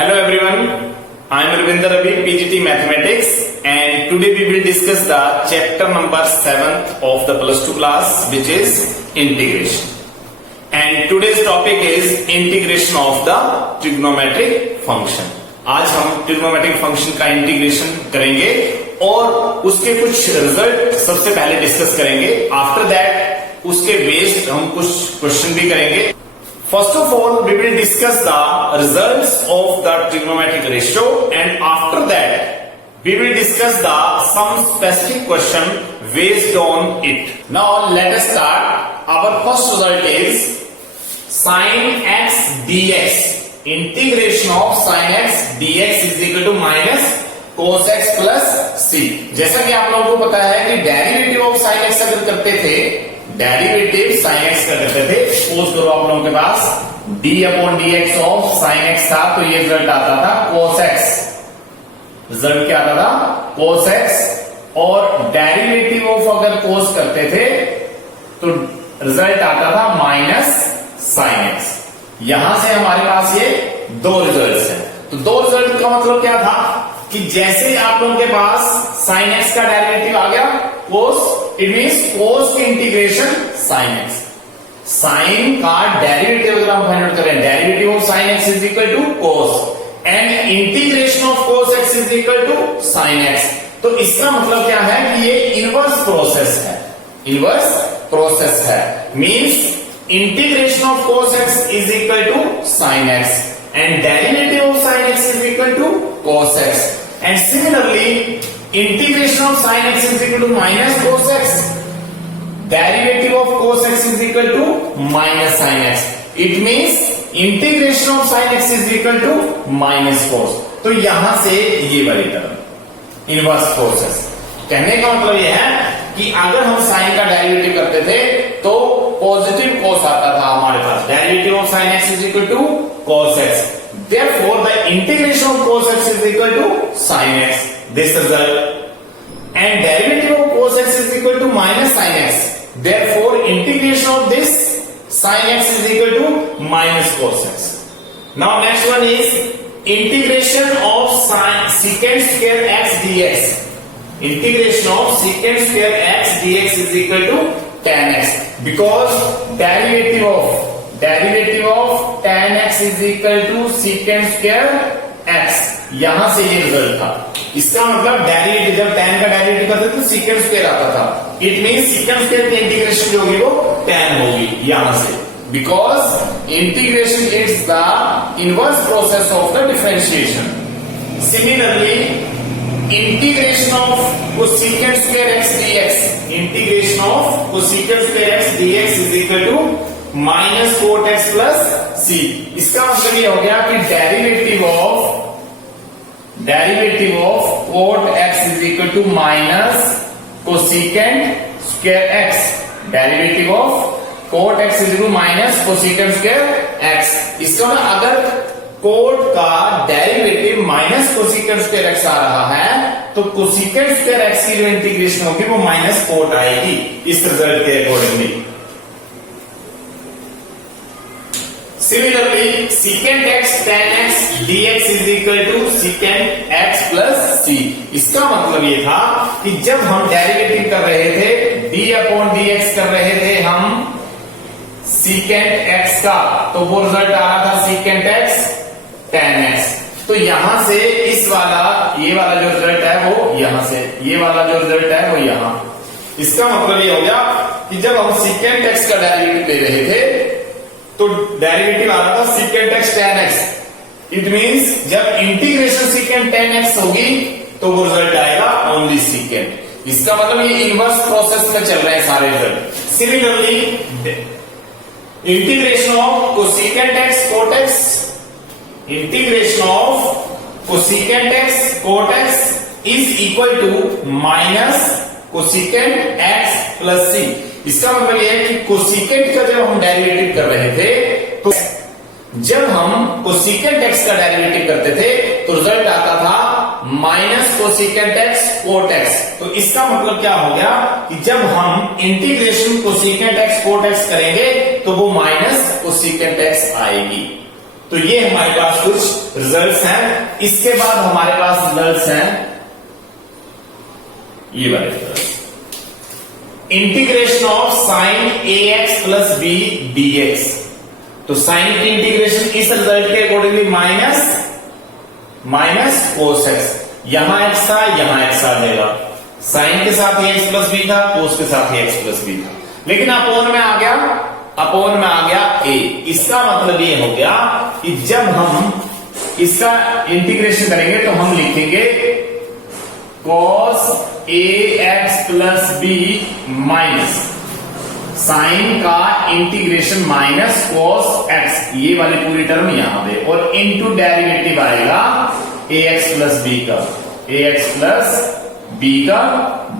Hello everyone, I am Ravinder Ravi, PGT Mathematics, and today we will discuss the chapter number 7th of the plus 2 class, which is integration. And today's topic is integration of the trigonometric function. आज हम trigonometric function का integration करेंगे और उसके कुछ result सबसे पहले discuss करेंगे. आफ्टर दैट उसके बेस्ड हम कुछ क्वेश्चन भी करेंगे. First of all, we will discuss the results of the trigonometric ratio, and after that, we will discuss some specific question based on it. Now, let us start. Our first result is sin x dx. Integration of sin x dx is equal to minus cos x plus c. जैसा कि आप लोगों को पता है कि derivative of sin x अगर करते थे, डेरिवेटिव sin x का करते थे, सपोज करो आप लोगों के पास d upon dx of sin x था, तो ये रिजल्ट आता था cos x. रिजल्ट क्या आता था? cos x. और डेरिवेटिव ऑफ अगर cos करते थे तो रिजल्ट आता था माइनस sin x. यहां से हमारे पास ये दो रिजल्ट्स हैं. तो दो रिजल्ट का मतलब क्या था कि जैसे ही आप लोगों के पास sin x का डेरिवेटिव आ गया cos, इट मींस cos की इंटीग्रेशन sin x. sin का डेरिवेटिव अगर हम फाइंड आउट करें, derivative of sin x is equal to cos and integration of cos x is equal to sin x. तो इसका मतलब क्या है कि ये इनवर्स प्रोसेस है. इनवर्स प्रोसेस है means integration of cos x is equal to sin x and derivative of sin x is equal to cos x, and similarly integration of sin x is equal to minus cos x, derivative of cos x is equal to minus sin x. It means integration of sin x is equal to minus cos. तो यहां से ये वाली term inverse process. कहने का मतलब यह है कि अगर हम साइन का डेरिवेटिव करते थे तो पॉजिटिव cos आता था हमारे पास. Derivative of sin x is equal to cos x. Therefore, the integration of cos x is equal to sin x. This result. And derivative of cos x is equal to minus sin x. Therefore, integration of this sin x is equal to minus cos x. Now, next one is integration of secant square x dx. Integration of secant square x dx is equal to tan x, because derivative of tan x is equal to secant square x. यहां से ये result था. इसका मतलब derivative जब tan का derivative करते तो secant square आता था. इट मीन secant square की इंटीग्रेशन जो होगी वो tan होगी यहां से, because integration is the inverse process of the differentiation. Similarly, integration of cosecant square x dx, integration of cosecant square x dx is equal to minus cot x plus c. इसका मतलब ये हो गया कि derivative of cot x is equal to minus cosecant square x. Derivative of cot x is equal to minus cosecant square x. इसका मतलब अगर cot का derivative minus cosecant square x आ रहा है तो कोसिकेंट स्क्वायर एक्स की जो इंटीग्रेशन होगी वो माइनस कोट आएगी इस रिजल्ट के accordingly. Similarly secant x tan x dx is equal to secant x plus c. इसका मतलब ये था कि जब हम डेरिवेटिव कर रहे थे d अपॉन dx कर रहे थे हम सीकेंट एक्स का, तो वो रिजल्ट आ रहा था सीकेंट एक्स tan x. तो यहां से इस वाला ये वाला जो रिजल्ट है वो यहां से, ये वाला जो रिजल्ट है वो यहां. इसका मतलब ये हो गया कि जब हम सीकेंट x का डेरिवेटिव ले रहे थे तो डेरिवेटिव आ रहा था secant x tan x. It means जब इंटीग्रेशन सीकेंट tan x होगी तो वो रिजल्ट आएगा ओनली सीकेंट. इसका मतलब ये इनवर्स प्रोसेस में चल रहे हैं सारे result. Similarly integration of cosecant x cot x, integration of cosecant x cot x is equal to minus cosecant x plus c. इसका मतलब यह है कि कोसेकेंट का जब हम डेरिवेटिव कर रहे थे तो जब हम कोसेकेंट x का डेरिवेटिव करते थे तो रिजल्ट आता था minus cosecant x cot x. तो इसका मतलब क्या हो गया कि जब हम integration cosecant x cot x करेंगे तो वो माइनस कोसेकेंट x आएगी. तो ये हमारे पास कुछ रिजल्ट्स हैं। इसके बाद हमारे पास रिजल्ट्स हैं ये वाले results, integration of sine a x plus b d x. तो साइन की इंटीग्रेशन इस रिजल्ट के अकॉर्डिंगली माइनस कोस एक्स, यहां एक्स था यहां एक्स आ जाएगा, साइन के साथ एक्स प्लस बी था, कोस के साथ एक्स प्लस बी था, लेकिन अपोन में आ गया ए। इसका मतलब ये हो गया कि जब हम इसका इंटीग्रेशन करेंगे तो हम लिखेंगे cos a x plus b minus sine का इंटीग्रेशन माइनस cos एक्स, ये वाली पूरी टर्म यहां पे, और इनटू डेरिवेटिव आएगा ए एक्स प्लस बी का, ए एक्स प्लस बी का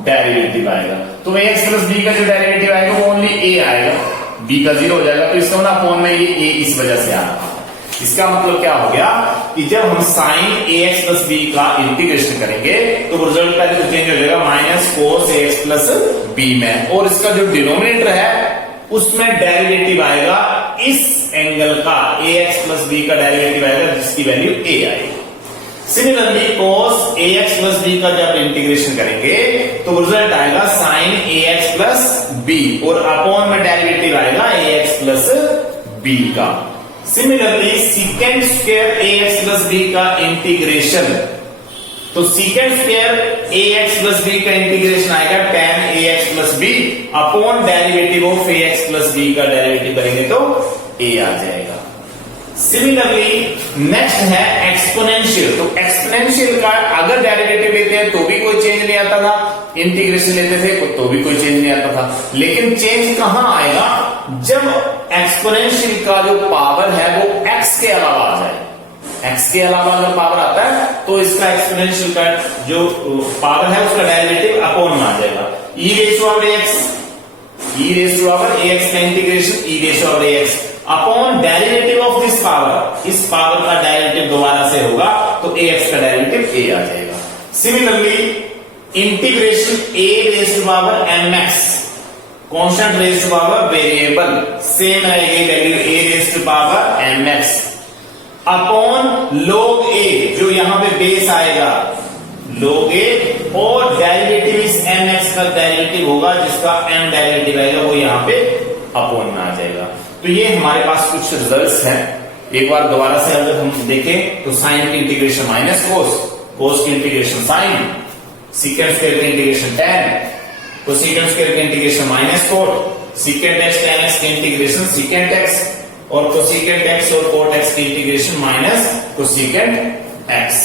डेरिवेटिव आएगा। तो ए एक्स प्लस बी का जो डेरिवेटिव आएगा वो ओनली ए आएगा, बी का 0 हो जाएगा। तो इसका ना फोन में ये ए इस वजह से आ रहा है। इसका मतलब क्या हो गया कि जब हम sign a x plus b का इंटीग्रेशन करेंगे तो रिजल्ट पहले तो चेंज हो जाएगा माइनस कोस ए एक्स प्लस बी में, और इसका जो डिनोमिनेटर है उसमें डेरिवेटिव आएगा इस एंगल का, ए एक्स प्लस बी का डेरिवेटिव आएगा जिसकी वैल्यू ए आएगी। Similarly cos a x plus b का जब इंटीग्रेशन करेंगे तो रिजल्ट आएगा sine a x plus b, और अपॉन में डेरिवेटिव आएगा ए एक्स प्लस बी का। Similarly secant square a x plus b का इंटीग्रेशन, तो secant square a x plus b का इंटीग्रेशन आएगा tan a x plus b upon derivative of A x plus b का derivative करेंगे तो ए आ जाएगा। Similarly next है एक्सपोनेंशियल। तो एक्सपोनेंशियल का अगर डेरिवेटिव लेते हैं तो भी कोई चेंज नहीं आता था, इंटीग्रेशन लेते थे तो भी कोई चेंज नहीं आता था, लेकिन चेंज कहां आएगा जब एक्सपोनेंशियल का जो पावर है वो x के अलावा आ जाए। x के अलावा अगर पावर आता है तो इसका एक्सपोनेंशियल का जो पावर है उसका डेरिवेटिव अपॉन में आ जाएगा। e raise to power ax का integration e raise to ax upon derivative of this power, इस पावर का डेरिवेटिव दोबारा से होगा तो ax का डेरिवेटिव a आ जाएगा। Similarly integration a raise to power mx, constant raise to power variable, same रहेगी value a raise to power mx upon log a, जो यहां पे बेस आएगा log a, और डेरिवेटिव इस mx का डेरिवेटिव होगा जिसका m डेरिवेटिव आएगा वो यहां पे अपॉन में आ जाएगा। तो ये हमारे पास कुछ रिजल्ट्स हैं। एक बार दोबारा से अगर हम देखें तो साइन की इंटीग्रेशन माइनस कोस, कोस की इंटीग्रेशन साइन, सीकेंट स्क्वायर की इंटीग्रेशन tan, कोसेकेंट स्क्वायर की integration minus cot, secant x tan x की इंटीग्रेशन सीकेंट एक्स, और कोसेकेंट एक्स और कोट एक्स की इंटीग्रेशन माइनस कोसेकेंट एक्स।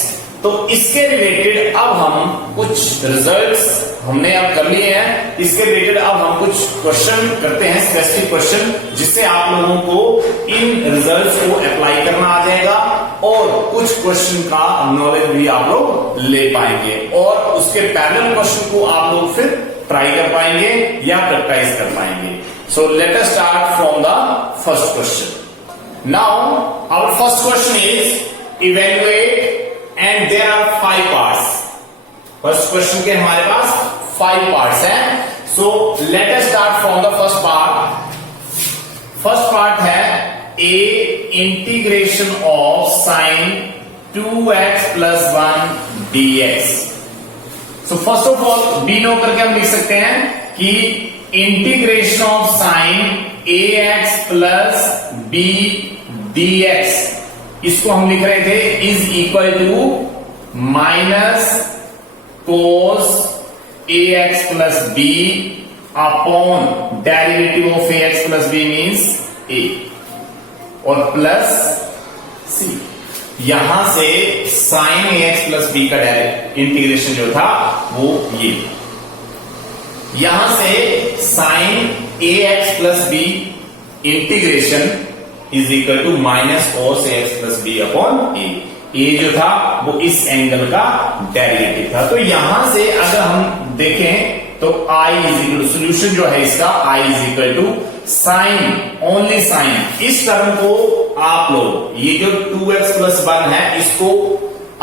तो इसके रिलेटेड अब हम कुछ रिजल्ट्स हमने अब कर लिए हैं। इसके रिलेटेड अब हम कुछ क्वेश्चन करते हैं, स्पेसिफिक क्वेश्चन, जिससे आप लोगों को इन रिजल्ट्स को अप्लाई करना आ जाएगा और कुछ क्वेश्चन का नॉलेज भी आप लोग ले पाएंगे, और उसके पैरेलल क्वेश्चन को आप लोग फिर ट्राई कर पाएंगे या प्रैक्टिस कर पाएंगे। So let us start from the first question. Now our first question is evaluate and there are 5 parts. First question के हमारे पास 5 पार्ट्स हैं। So let us start from the first part. First part है a integration of sine 2x plus 1 dx। So first of all बी नो करके हम लिख सकते हैं कि integration of sine ax plus b dx, इसको हम लिख रहे थे is equal to minus cos ax plus b upon derivative of ax plus b means a, और प्लस c। यहां से साइन ax प्लस b का इंटीग्रेशन जो था वो ये, यहां से sine ax plus b integration is equal to minus cos ax plus b upon a। a जो था वो इस एंगल का डेरिवेटिव था। तो यहां से अगर हम देखें तो i is equal to, solution जो है इसका i is equal to sine, only sine. इस टर्म को आप लोग, ये जो 2x प्लस 1 है, इसको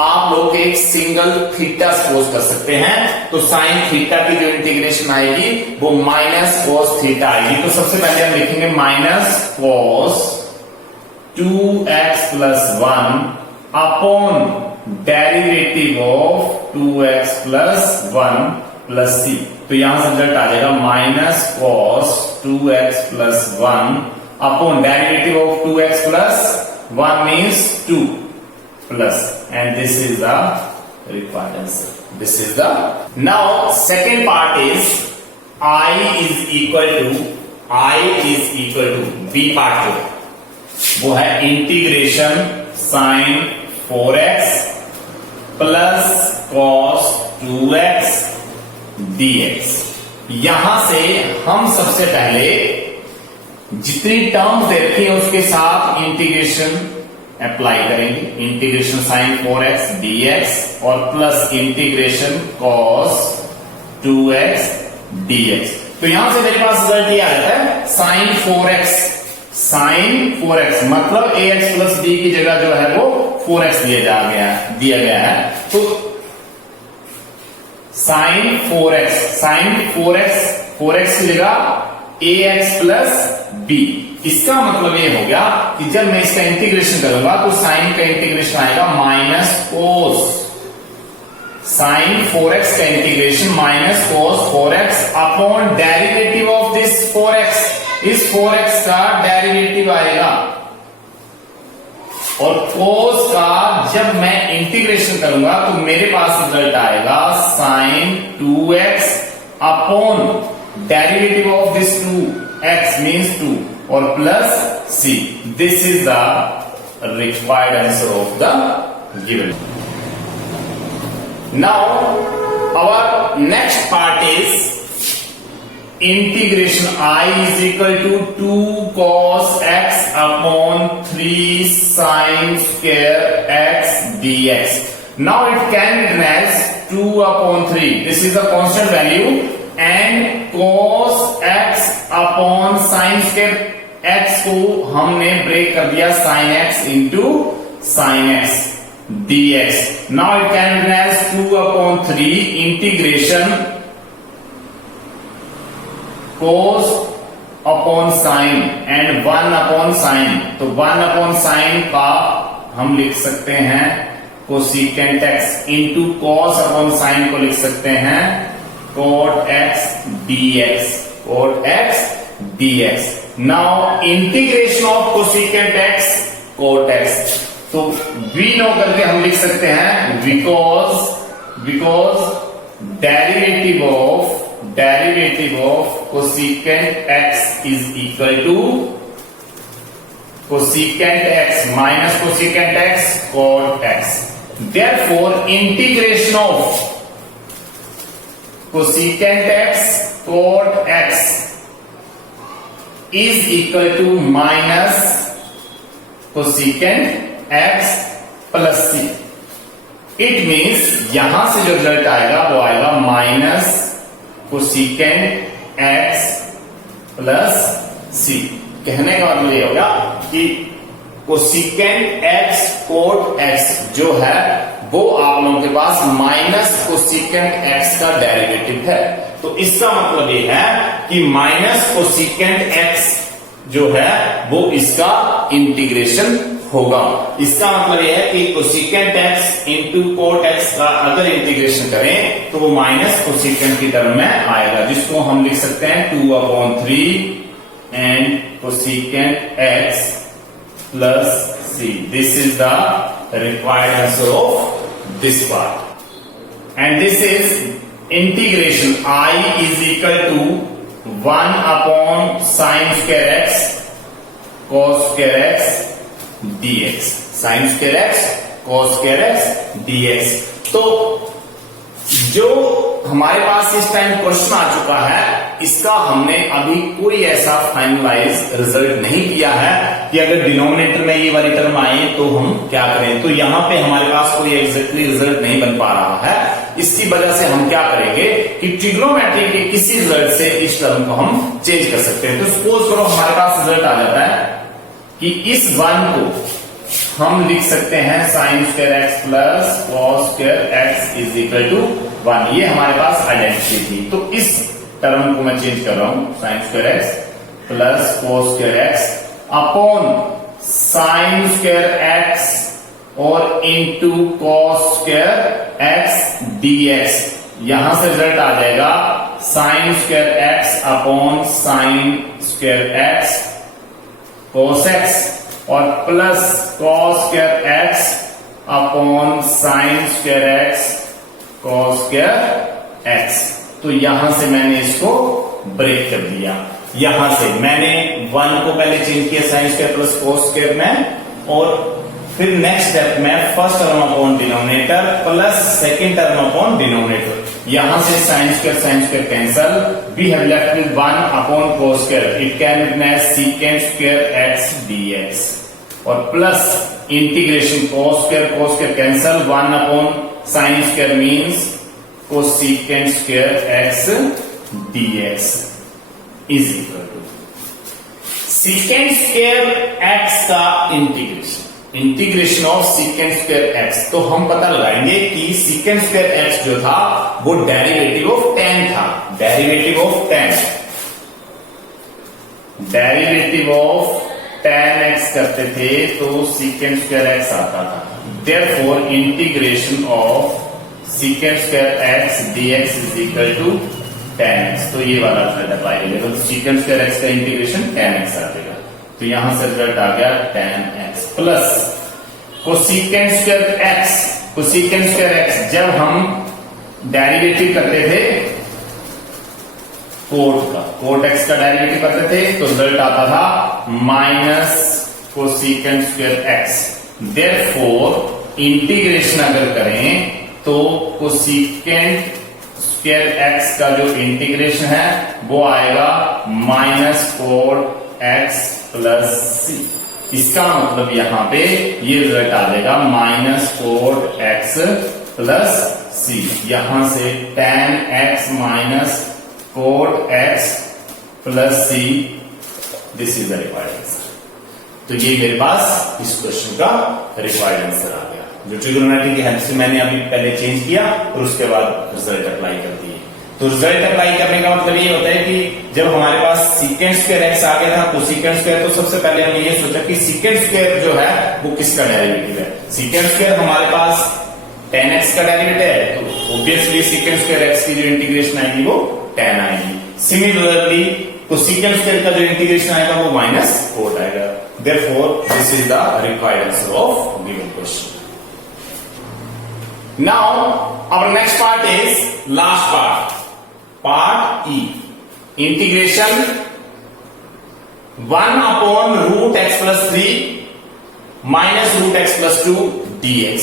आप लोग एक सिंगल थीटा सपोज कर सकते हैं। तो साइन थीटा की जो इंटीग्रेशन आएगी वो माइनस कॉस थीटा आएगी। तो सबसे पहले हम लिखेंगे minus cos 2x plus 1 upon derivative of 2x plus 1 plus c। तो यहां से रिजल्ट आ जाएगा minus cos 2x plus 1 upon derivative of 2x plus 1 means 2 plus, and this is the required answer. This is the now second part is I is equal to B part को, वो है integration sine 4x plus cos 2x dx। यहां से हम सबसे पहले जितनी term दे रखी है उसके साथ इंटीग्रेशन अप्लाई करेंगे। इंटीग्रेशन साइन 4x dx और plus integration cos 2x dx। तो यहां से मेरे पास रिजल्ट ये आ जाता है साइन 4x मतलब ax प्लस b की जगह जो है वो 4x दिया गया है। तो साइन 4x की जगह ax प्लस b। इसका मतलब ये हो गया कि जब मैं इसका इंटीग्रेशन करूंगा तो साइन का इंटीग्रेशन आएगा माइनस कोस साइन 4x का integration minus cos 4x upon derivative of this 4x। इस 4x का डेरिवेटिव आएगा और कोस का जब मैं इंटीग्रेशन करूंगा तो मेरे पास रिजल्ट आएगा sine 2x upon derivative of this 2x means 2 और plus c। This is the required answer of the given. Now our next part is integration I is equal to 2 cos x upon 3 sin square x dx. Now it can be written as 2 upon 3. This is a constant value and cos x upon sin square x को हमने break कर दिया sin x into sin x dx. Now it can be written as 2 upon 3 integration cos upon sin and 1 upon sin। तो 1 upon sin का हम लिख सकते हैं cosecant x into cos upon sin को लिख सकते हैं cot x dx। cot x dx। Now integration of cosecant x cot x। तो v नो करके हम लिख सकते हैं because derivative of cosecant x is equal to cosecant x minus cosecant x cot x। Therefore integration of cosecant x cot x is equal to minus cosecant x plus c। It means यहां से जो result आएगा वो आएगा minus cosecant x plus c। कहने का मतलब ये होगा कि कोसिकेंट x cot x जो है वो आप लोगों के पास माइनस कोसिकेंट x का डेरिवेटिव है। तो इसका मतलब ये है कि माइनस कोसिकेंट x जो है वो इसका इंटीग्रेशन होगा। इसका मतलब यह है कि cosecant x into coat x का अगर इंटीग्रेशन करें तो वो माइनस कोसिकेंट की टर्म में आएगा, जिसको हम लिख सकते हैं 2 upon 3 and cosecant x plus c। This is the required answer of this part and this is integration I is equal to 1 upon sine square x cos square x dx। Sine square x cos square x dx। तो जो हमारे पास इस time question आ चुका है इसका हमने अभी कोई ऐसा फाइनलाइज रिजल्ट नहीं किया है कि अगर डिनोमिनेटर में ये वाली टर्म आए तो हम क्या करें। तो यहां पे हमारे पास कोई एग्जैक्टली रिजल्ट नहीं बन पा रहा है। इसकी वजह से हम क्या करेंगे कि ट्रिग्नोमेट्री के किसी रिजल्ट से इस टर्म को हम चेंज कर सकते हैं। तो सपोज करो हमारे पास रिजल्ट आ जाता है कि इस 1 को हम लिख सकते हैं sine square x plus cos square x is equal to 1। ये हमारे पास आइडेंटिटी थी। तो इस टर्म को मैं चेंज कर रहा हूं sine square x plus cos square x upon sine square x और into cos square x dx. यहां से रिजल्ट आ जाएगा sine square x upon sine square x cos x और plus cos square x upon sine square x cos square x. तो यहां से मैंने इसको ब्रेक कर दिया। यहां से मैंने 1 को पहले चेंज किया sine square plus cos square में, और फिर नेक्स्ट स्टेप में first term upon denominator plus second term upon denominator. यहां से sine square cancel, we have left with 1 upon cos square, it can written as secant square x dx और plus integration cos square cancel, 1 upon sine square means cosecant square x dx is equal to secant square x का integration of secant square x. तो हम पता लगाएंगे कि secant square x जो था वो डेरिवेटिव ऑफ tan था। डेरिवेटिव ऑफ tan एक्स करते थे तो सीकेंट स्क्वायर एक्स आता था। Therefore integration of secant square x dx is equal to tan x। तो ये वाला रिजल्ट अप्लाई करेगा तो सीकेंट स्क्वायर एक्स का इंटीग्रेशन tan x आ जाएगा। तो यहां से रिजल्ट आ गया tan x plus cosecant square x जब हम डेरिवेटिव करते थे कोट एक्स का डेरिवेटिव करते थे तो रिजल्ट आता था minus cosecant square x. Therefore integration अगर करें तो कोसेकेंट स्क्वायर एक्स का जो इंटीग्रेशन है वो आएगा minus cot x plus c. इसका मतलब यहां पे ये रिजल्ट आ जाएगा minus cot x plus c. यहां से tan x minus cot x plus c, this is the required answer. तो ये मेरे पास इस क्वेश्चन का रिक्वायर्ड आंसर आ गया, जो ट्रिग्नोमेट्री की हेल्प से मैंने अभी पहले चेंज किया और उसके बाद रिजल्ट अप्लाई कर दिए। तो रिजल्ट अप्लाई करने का मतलब ये होता है कि जब हमारे पास सीकेंट स्क्वायर एक्स आ गया था कोसेकेंट स्क्वायर, तो सबसे पहले हमने ये सोचा कि सीकेंट स्क्वायर जो है वो किसका डेरिवेटिव है। सीकेंट स्क्वायर हमारे पास tan x का डेरिवेटिव है तो ऑब्वियसली सीकेंट स्क्वायर एक्स की जो इंटीग्रेशन आएगी वो tan आएगी। सिमिलरली कोसेकेंट स्क्वायर का जो इंटीग्रेशन आएगा वो माइनस कोट आएगा। Therefore this is the required answer of given question. Now our next part is last part E, integration 1 upon root x plus 3 minus root x plus 2 dx।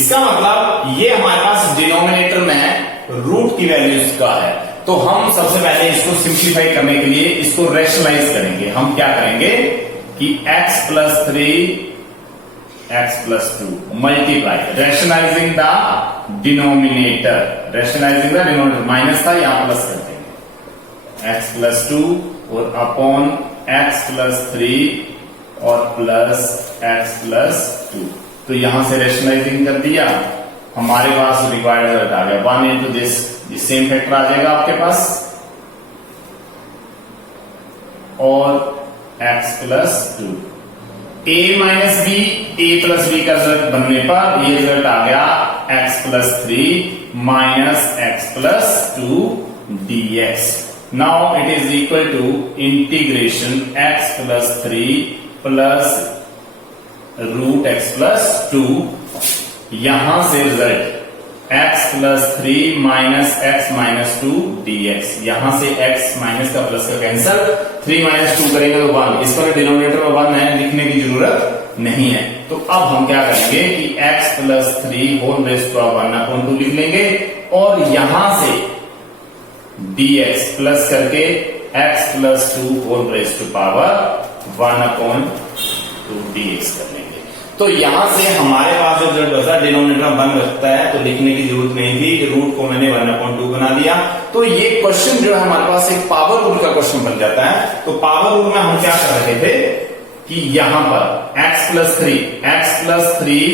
इसका मतलब ये हमारे पास denominator में root की values का है, तो हम सबसे पहले इसको सिंप्लीफाई करने के लिए इसको रैशनलाइज करेंगे। हम क्या करेंगे कि x plus 3 x plus 2 multiply, rationalizing the denominator, minus था यहां प्लस कर देंगे x plus 2 और अपॉन x plus 3 और प्लस x plus 2। तो यहां से रैशनलाइजिंग कर दिया, हमारे पास रिक्वायर्ड रिजल्ट आ गया 1 इंटू दिस सेम फैक्टर आ जाएगा आपके पास और x plus 2 a minus b, a plus b का रिजल्ट बनने पर ये रिजल्ट आ गया x plus 3 minus x plus 2 dx। Now it is equal to integration x plus 3 plus root x plus 2। यहां से result x plus 3 minus x minus 2 dx। यहां से x माइनस का प्लस का कैंसल, 3 माइनस 2 करेंगे तो 1, इस पर डिनोमिनेटर में 1 है, लिखने की जरूरत नहीं है। तो अब हम क्या करेंगे कि x plus 3 whole raise to 1/2 लिख लेंगे और यहां से dx प्लस करके x plus 2 whole raise to 1/2 dx कर लेंगे। तो यहां से हमारे पास जो रिजल्ट बचा डिनोमिनेटर 1 बचता है, तो लिखने की जरूरत नहीं थी, रूट को मैंने 1/2 बना दिया। तो ये क्वेश्चन जो है हमारे पास एक पावर रूल का क्वेश्चन बन जाता है। तो पावर रूल में हम क्या कर रहे थे कि यहां पर x plus 3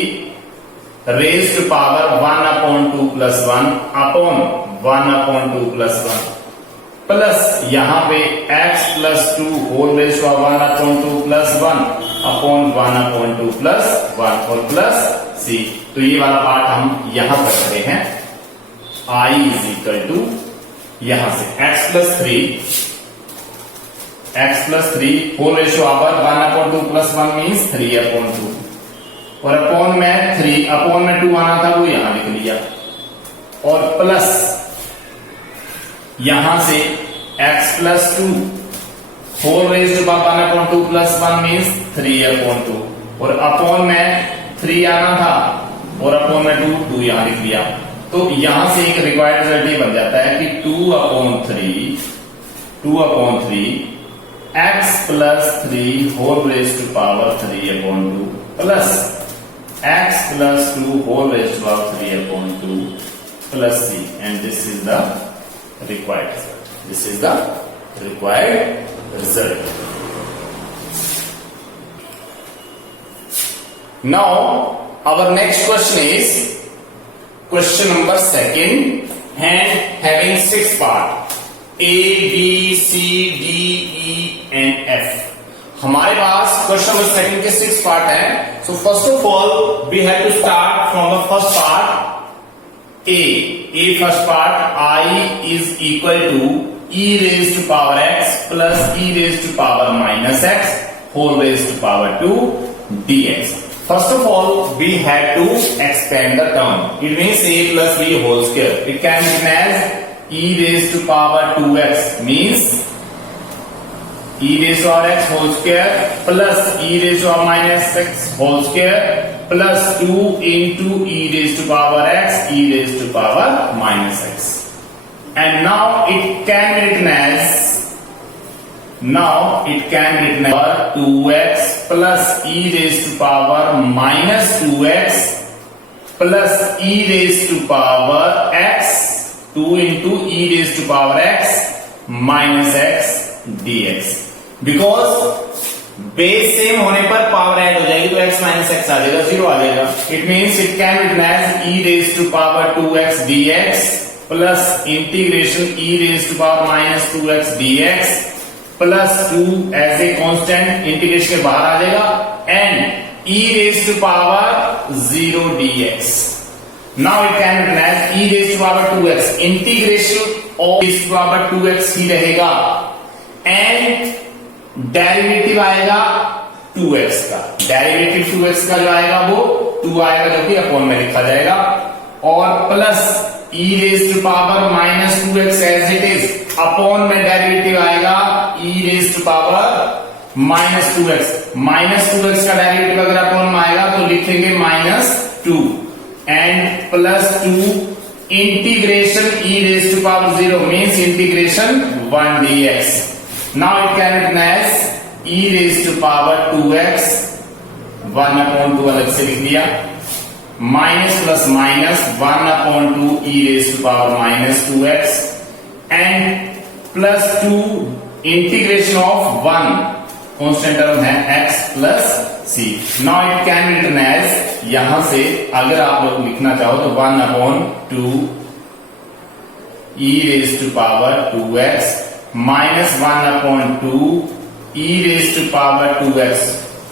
raise to power 1/2 plus 1 upon 1/2 plus 1 plus यहां पे x plus 2 whole raise to 1/2 plus 1 upon 1/2 plus 1 और प्लस c। तो ये वाला पार्ट हम यहां कर रहे हैं। I इज इक्वल टू यहां से x plus 3 whole ratio our 1/2 plus 1 means 3/2 और अपॉन में 3 अपॉन में 2 आना था वो यहां लिख लिया और प्लस यहां से x plus 2 whole raise to power 1/2 plus 1 means 3/2 और अपॉन में 3 आना था और अपॉन में 2 यहां लिख लिया। तो यहां से एक रिक्वायर्ड रिजल्ट ये बन जाता है कि 2/3 x plus 3 whole raise to power 3/2 plus x plus 2 whole raise to power 3/2 plus c and this is the required result. This is the required result. Now our next question is question number 2 and having 6 part A, B, C, D, E and F. हमारे पास question number 2 के 6 part हैं। So first of all we have to start from the first part A first part I is equal to e raised to power x plus e raised to power minus x whole raised to power 2 dx. First of all we have to expand the term. It means a plus b whole square. It can be written as e raised to power 2x means e raised to power x whole square plus e raised to power minus x whole square plus 2 into e raised to power x e raised to power minus x. And now it can be written as 2x plus e raised to power minus 2x plus e raised to power x 2 into e raised to power x minus x dx. Because base same होने पर power add हो जाएगी तो x minus x आ जाएगा, 0 आ जाएगा। It means it can be written as e raise to power 2x dx plus integration e raise to power minus 2x dx plus 2 as a constant integration के बाहर आ जाएगा and e raise to power 0 dx. Now it can be written as e raise to power 2x integration of e to power 2x ही रहेगा and derivative आएगा 2x का। Derivative 2x का जो आएगा वो 2 आएगा जो कि अपॉन में लिखा जाएगा और plus e raise to power minus 2x as it is upon में डेरिवेटिव आएगा e raise to power minus 2x। Minus 2x का डेरिवेटिव अगर अपॉन में आएगा तो लिखेंगे minus 2 and plus 2 integration e raise to power 0 means integration 1 dx. Now it can be written as e raised to power 2x 1/2 अलग से लिख दिया minus plus minus 1/2 e raised to power minus 2x and plus 2 integration of 1 constant term है x plus c. Now it can be written as यहां से अगर आप लोग लिखना चाहो तो 1/2 e raised to power 2x minus 1/2 e raise to power 2x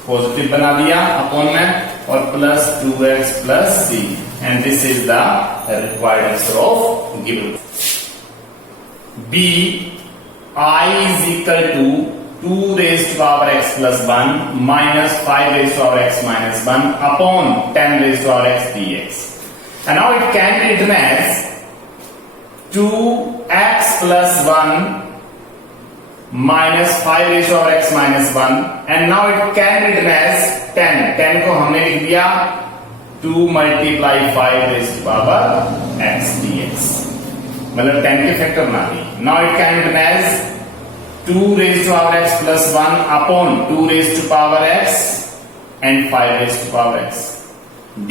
positive बना दिया अपॉन में और plus 2x plus c and this is the required answer of given. B I is equal to 2 raised to power x plus 1 minus 5 raised to power x minus 1 upon 10 raised to power x dx. And now it can be written as 2x plus 1 minus 5 raised to power x minus 1 and now it can be written as 10 को हमने लिख दिया 2 multiply 5 raised to power x dx मतलब 10 के factor बना दी. Now it can be written as 2 raised to power x plus 1 upon 2 raised to power x and 5 raised to power x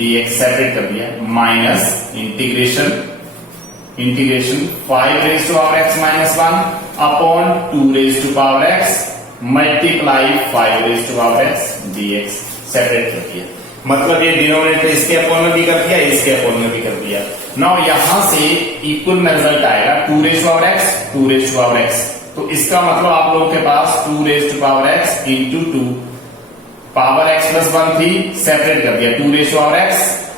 dx separate कर दिया minus integration 5 raised to power x minus 1 upon 2 raised to power x multiply 5 raised to power x dx separate कर दिया. मतलब ये denominator इसके upon में भी कर दिया इसके अपॉन में भी कर दिया. नाउ यहां से इक्वल में रिजल्ट आएगा 2 raised to power x 2 raised to power x तो इसका मतलब आप लोगों के पास 2 raised to power x into 2 power x plus 1 थी, सेपरेट कर दिया 2 raise to power x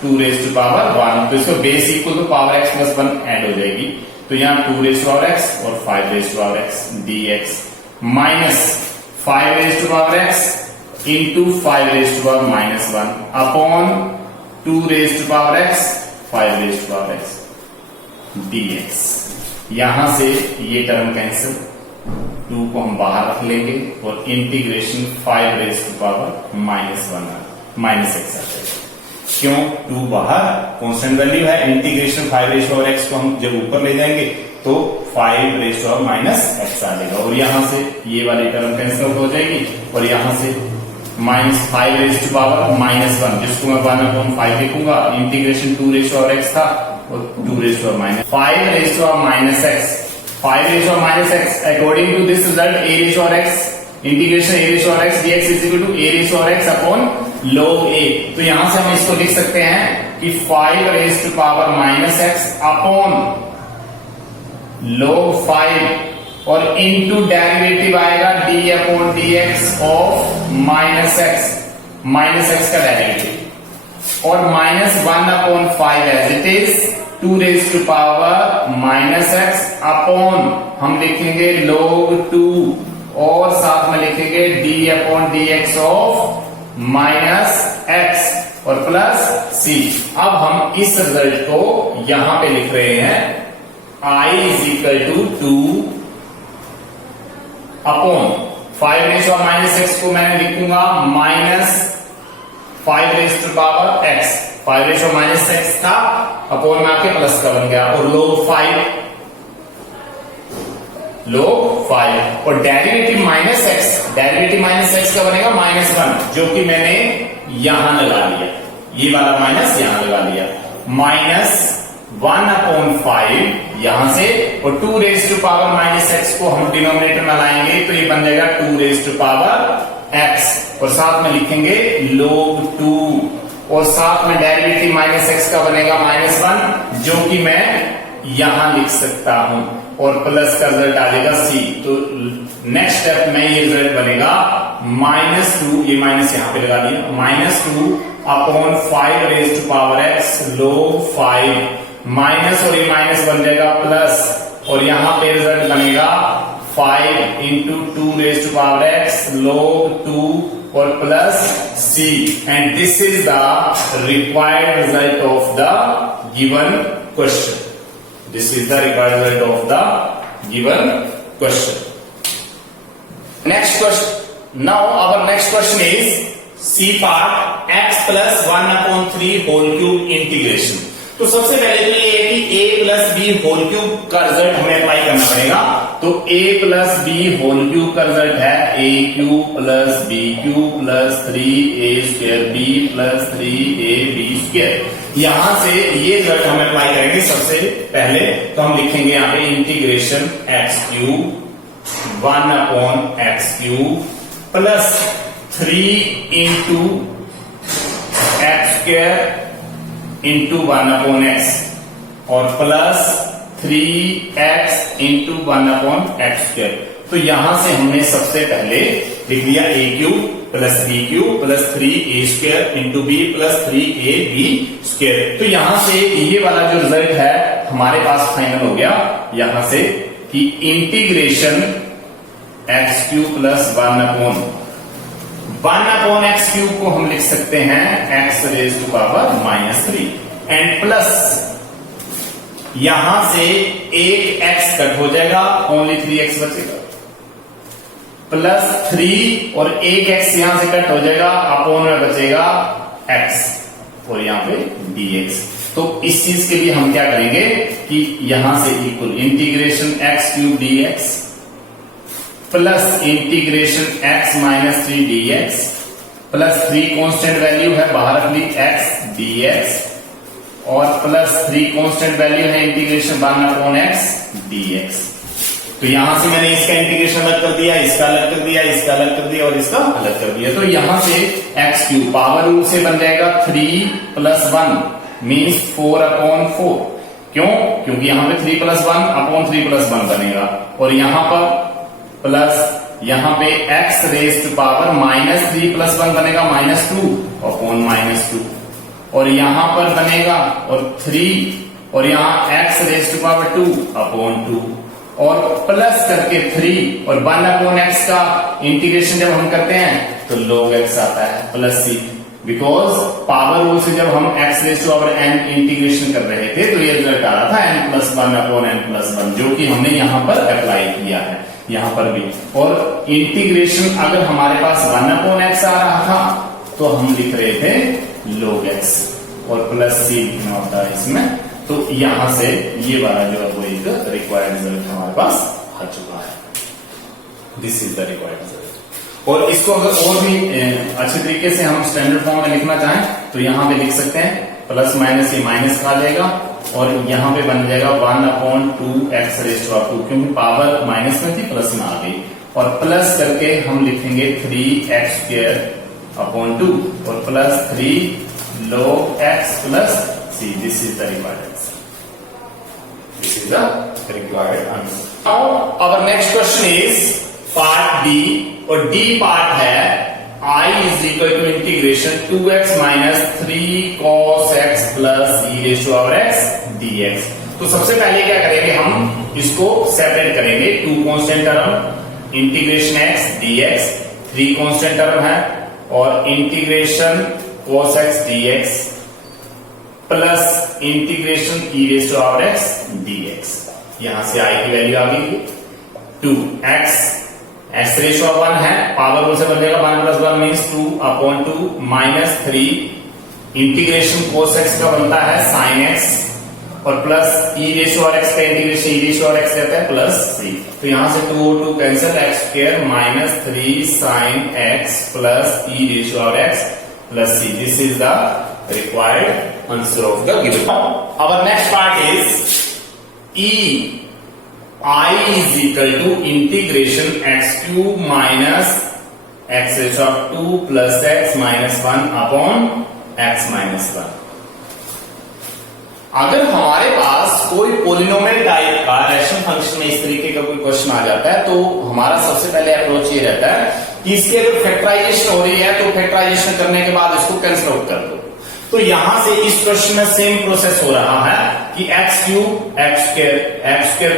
2 raise to power 1, तो इसको base equal to power x plus 1 add हो जाएगी, तो यहाँ 2 रेज टू पावर x और 5 raise to power x dx minus 5 raise to power x into 5 raise to power minus 1 upon 2 raise to power x 5 raise to power x dx। यहां से ये term cancel, 2 को हम बाहर रख लेंगे और integration 5 raise to power minus 1 minus x आ जाएगा। क्यों? 2 बाहर कांस्टेंट वैल्यू है, integration 5 raise to power x को हम जब ऊपर ले जाएंगे तो 5 raise to power minus x आ जाएगा, और यहां से ये वाली टर्म कैंसिल हो जाएगी, और यहां से minus 5 raise to power minus 1, जिसको मैं 1/5 लिखूंगा, integration 2 raise to power x था और 2 raise to power minus 5 raise to power minus x 5 raise to power minus x according to this result a raise to power x integration a raise to power x dx is equal to a raise to power x upon log a। तो यहां से हम इसको लिख सकते हैं कि 5 raise to power minus x upon log 5 और इनटू डेरिवेटिव आएगा d upon dx of minus x का डेरिवेटिव, और minus 1/5 as it is 2 raise to power minus x upon हम लिखेंगे log 2 और साथ में लिखेंगे d upon dx of minus x और प्लस c। अब हम इस रिजल्ट को यहां पे लिख रहे हैं I is equal to 2 upon 5 raise to minus x को मैंने लिखूंगा minus 5 raise to power x, 5 raise to minus x था अपॉन में आके प्लस का बन गया, और log 5 और डेरिवेटिव माइनस x का बनेगा माइनस 1, जो कि मैंने यहां लगा लिया, ये वाला माइनस यहां लगा लिया, माइनस 1/5 यहां से, और 2 raise to power minus x को हम डिनोमिनेटर में लाएंगे तो ये बन जाएगा 2 रेज टू पावर x, और साथ में लिखेंगे log 2 और साथ में डेरिवेटिव माइनस x का बनेगा माइनस 1, जो कि मैं यहां लिख सकता हूं, और प्लस का रिजल्ट आ जाएगा c। तो नेक्स्ट स्टेप में ये रिजल्ट बनेगा -2, ये माइनस यहां पे लगा दिया, -2 upon 5 raise to power x log 5 minus, और ये माइनस बन जाएगा प्लस, और यहां पे रिजल्ट बनेगा 5 into 2 raise to power x log 2 और plus c, and this is the required result of the given question. This is the required result of the given question. Next question. Now our next question is C part x plus 1/3 whole cube integration. तो सबसे पहले तो ये है कि a plus b whole cube का result हमें apply करना पड़ेगा। तो a plus b whole cube का रिजल्ट है a cube plus b cube plus 3a square b plus 3ab square. यहां से ये रिजल्ट हम अप्लाई करेंगे। सबसे पहले तो हम लिखेंगे यहां पे integration x cube 1/x cube plus 3 into x square into 1/x और plus 3x into 1/x square. तो यहां से हमने सबसे पहले लिख दिया a cube plus b cube plus 3a square into b plus 3ab square. तो यहां से ये वाला जो रिजल्ट है हमारे पास फाइनल हो गया यहां से कि integration x cube plus 1/x cube को हम लिख सकते हैं x raise to power -3 and plus यहां से एक x कट हो जाएगा, ओनली 3x बचेगा, प्लस 3 और एक x यहां से कट हो जाएगा, अपॉन में बचेगा x और यहां पे dx। तो इस चीज के लिए हम क्या करेंगे कि यहां से equal integration x cube dx plus integration x minus 3 dx plus 3 constant value है बाहर रख ली x dx और प्लस 3 कांस्टेंट वैल्यू है इंटीग्रेशन 1/x dx। तो यहां से मैंने इसका इंटीग्रेशन अलग कर दिया, इसका अलग कर दिया, इसका अलग कर दिया और इसका अलग कर दिया। तो यहां से x क्यूब पावर रूल से बन जाएगा 3 + 1 मीन्स 4/4। क्यों? क्योंकि यहां पे 3 + 1 अपॉन 3 + 1 बनेगा और यहां पर प्लस यहाँ पे x रेज टू पावर -3 + 1 बनेगा -2 अपॉन -2, और यहां पर बनेगा और 3 और यहाँ x raise to power 2 upon 2 और प्लस करके 3 और 1 अपॉन x का इंटीग्रेशन जब हम करते हैं तो log x आता है plus c, because power rule से जब हम x raise to power n integration कर रहे थे तो ये रिजल्ट आ रहा था n+1 अपॉन n+1, जो कि हमने यहां पर अप्लाई किया है यहां पर भी। और इंटीग्रेशन अगर हमारे पास 1 अपॉन x आ रहा था तो हम लिख रहे थे log x और प्लस c लिखना होता है इसमें। तो यहां से ये वाला जो है वो एक रिक्वायर्ड रिजल्ट हमारे पास आ चुका है। This is the required result. और इसको अगर और भी अच्छे तरीके से हम स्टैंडर्ड फॉर्म में लिखना चाहें तो यहां पे लिख सकते हैं प्लस माइनस ये माइनस खा जाएगा और यहां पे बन जाएगा 1/2x रेज़ टू पावर 2, क्योंकि पावर माइनस में थी प्लस में आ गई, और प्लस करके हम लिखेंगे 3x² अपॉन 2 और plus 3 log x plus c। This is the required answer. This is the required answer. Now our next question is part D, और D part है I is equal to integration 2x minus 3 cos x plus e raised to power x dx। तो सबसे पहले क्या करेंगे, हम इसको separate करेंगे। 2 constant term integration x dx, 3 constant term है और integration cos x dx plus integration e raise to power x dx। यहां से i की वैल्यू आ गई 2x, x rays to power 1 है, पावर रूल से बन जाएगा 1 + 1 means 2 upon 2 minus 3 integration cos x का बनता है sin x और plus e raise to power x का integration e raise to power x रहता है प्लस c। तो यहां से 2 2 cancel, x² minus 3 sin x plus e raise to power x plus c। This is the required answer of the given. Our next part is I is equal to integration x³ minus x raised to 2 plus x minus 1 upon x minus 1। अगर हमारे पास कोई polynomial type का rational function में इस तरीके का कोई question आ जाता है तो हमारा सबसे पहले अप्रोच ये रहता है कि इसकी अगर फैक्टराइजेशन हो रही है तो फैक्टराइजेशन करने के बाद इसको कैंसिल आउट कर दो। तो यहां से इस क्वेश्चन में सेम प्रोसेस हो रहा है कि x³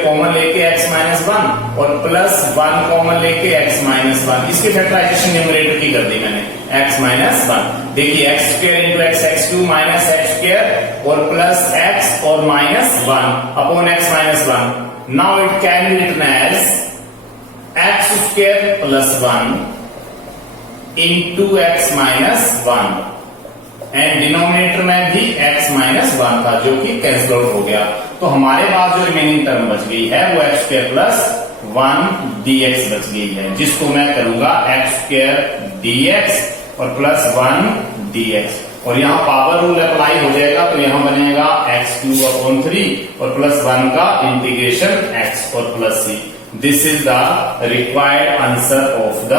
कॉमन लेके x माइनस 1 और प्लस 1 कॉमन लेके x माइनस 1, इसकी फैक्टराइजेशन न्यूमरेटर की कर दी मैंने x माइनस 1। देखिए x² into x³ minus x² और प्लस x और minus 1 upon x minus 1। Now it can be written as x² plus 1 into x minus 1 and denominator में भी x माइनस 1 था जो कि कैंसिल आउट हो गया। तो हमारे पास जो रिमेनिंग टर्म बच गई है वो x² प्लस 1 dx बच गई है, जिसको मैं करूंगा x² dx और प्लस 1 dx और यहाँ पावर रूल अप्लाई हो जाएगा तो यहाँ बनेगा x³ अपॉन 3 और प्लस 1 का इंटीग्रेशन x और plus c। This is the required answer of the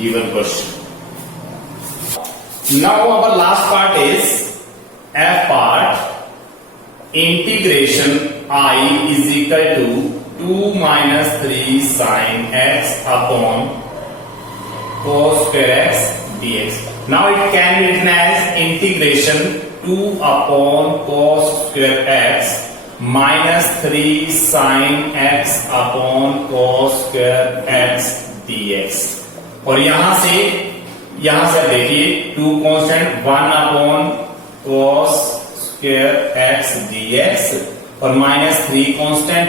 given question. Now our last part is F part, integration I is equal to 2 minus 3 sin x upon cos square x dx। Now it can be written as integration 2 upon cos square x minus 3 sin x upon cos square x dx। और यहां से देखिए 2 constant 1 upon cos square x dx और minus 3 constant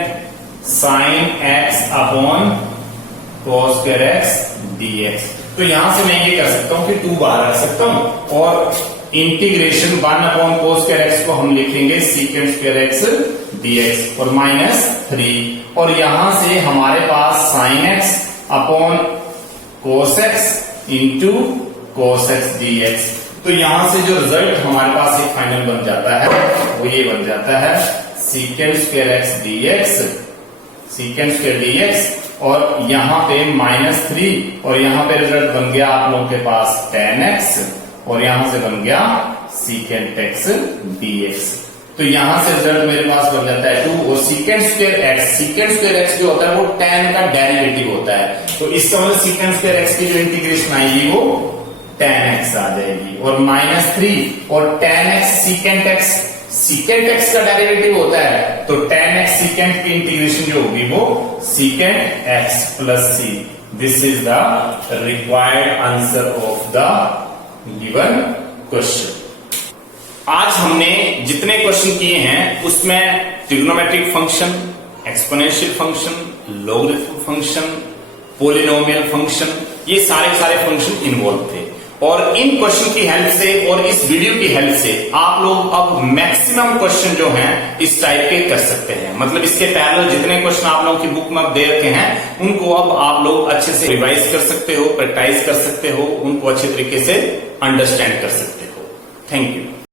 sin x upon cos square x dx। तो यहां से मैं ये कर सकता हूं कि 2 बाहर रख सकता हूं और integration 1 upon cos square x को हम लिखेंगे secant square x dx और माइनस 3 और यहां से हमारे पास sin x upon cos x into cos x dx। तो यहां से जो रिजल्ट हमारे पास एक फाइनल बन जाता है वो ये बन जाता है secant square x dx और यहां पे माइनस 3 और यहां पे रिजल्ट बन गया आप लोगों के पास tan x और यहां से बन गया secant x dx। तो यहां से रिजल्ट मेरे पास बन जाता है 2 और secant square x जो होता है वो tan का डेरिवेटिव होता है। तो इसका मतलब सीकेंड स्क्वायर एक्स की जो इंटीग्रेशन आएगी वो tan x आ जाएगी, और -3 और tan x सीकेंड x का डेरिवेटिव होता है, तो tan x सीकेंड की इंटीग्रेशन जो होगी वो सीकेंड x plus c। This is the required answer of the given question. आज हमने जितने क्वेश्चन किए हैं उसमें trigonometric function, exponential function, logarithmic function, polynomial function, ये सारे फंक्शन इन्वॉल्व थे। और इन क्वेश्चन की हेल्प से और इस वीडियो की हेल्प से आप लोग अब मैक्सिमम क्वेश्चन जो हैं इस टाइप के कर सकते हैं। मतलब इसके पैरेलल जितने क्वेश्चन आप लोगों की बुक में अब दे रखे हैं उनको अब आप लोग अच्छे से रिवाइज कर सकते हो, प्रैक्टिस कर सकते हो, उनको अच्छे तरीके से अंडरस्टैंड कर सकते हो। Thank you.